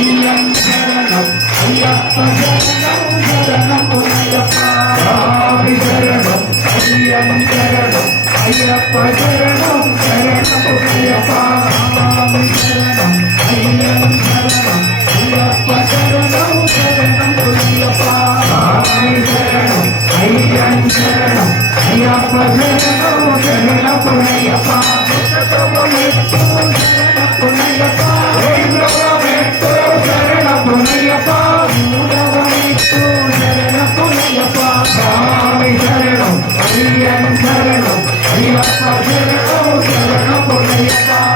అయ్యప్ప శరణం శరణమయ్యప్ప పునయ్యప్ప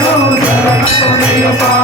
Hallelujah.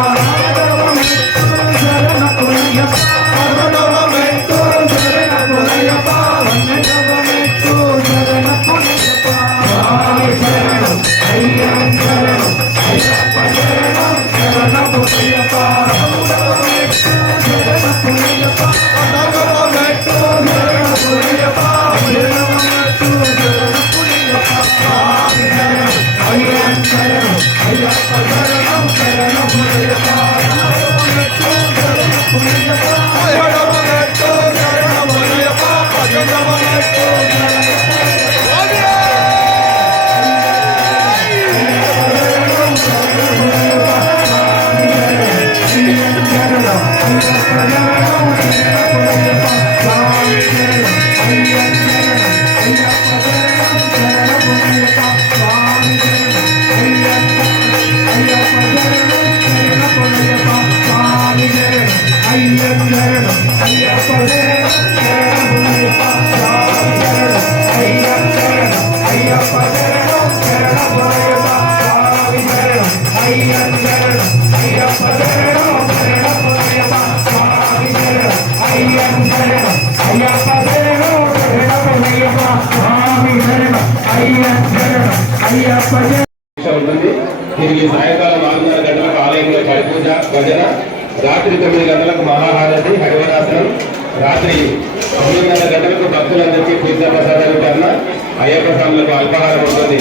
I am the ఉంటుంది. తిరిగి సాయంకాలం ఆరున్నర గంటలకు ఆలయంలో పరిపూజ భజన రాత్రి తొమ్మిది గంటలకు మహాహారతి హరివరాసనం రాత్రి తొమ్మిదిన్నర గంటలకు భక్తులందరికీ పూజ ప్రసాదాలు కన్నా అయ్యప్ప స్వాములకు అల్పాహారం ఉంటుంది.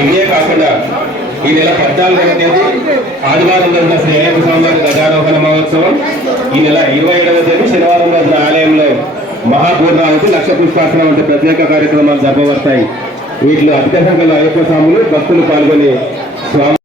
ఇవే కాకుండా ఈ నెల పద్నాలుగవ తేదీ ఆదివారం రోజున శ్రీ అయ్యప్ప స్వామివారి గజారోహణ మహోత్సవం. ఈ నెల ఇరవై ఏడవ తేదీ శనివారం రోజున ఆలయంలో మహాపూర్ణావతి లక్ష పుష్పాసనం వంటి ప్రత్యేక కార్యక్రమాలు జరపబడతాయి. వీటిలో అత్యధికంగా అయ్యప్ప స్వాములు భక్తులు పాల్గొని స్వామి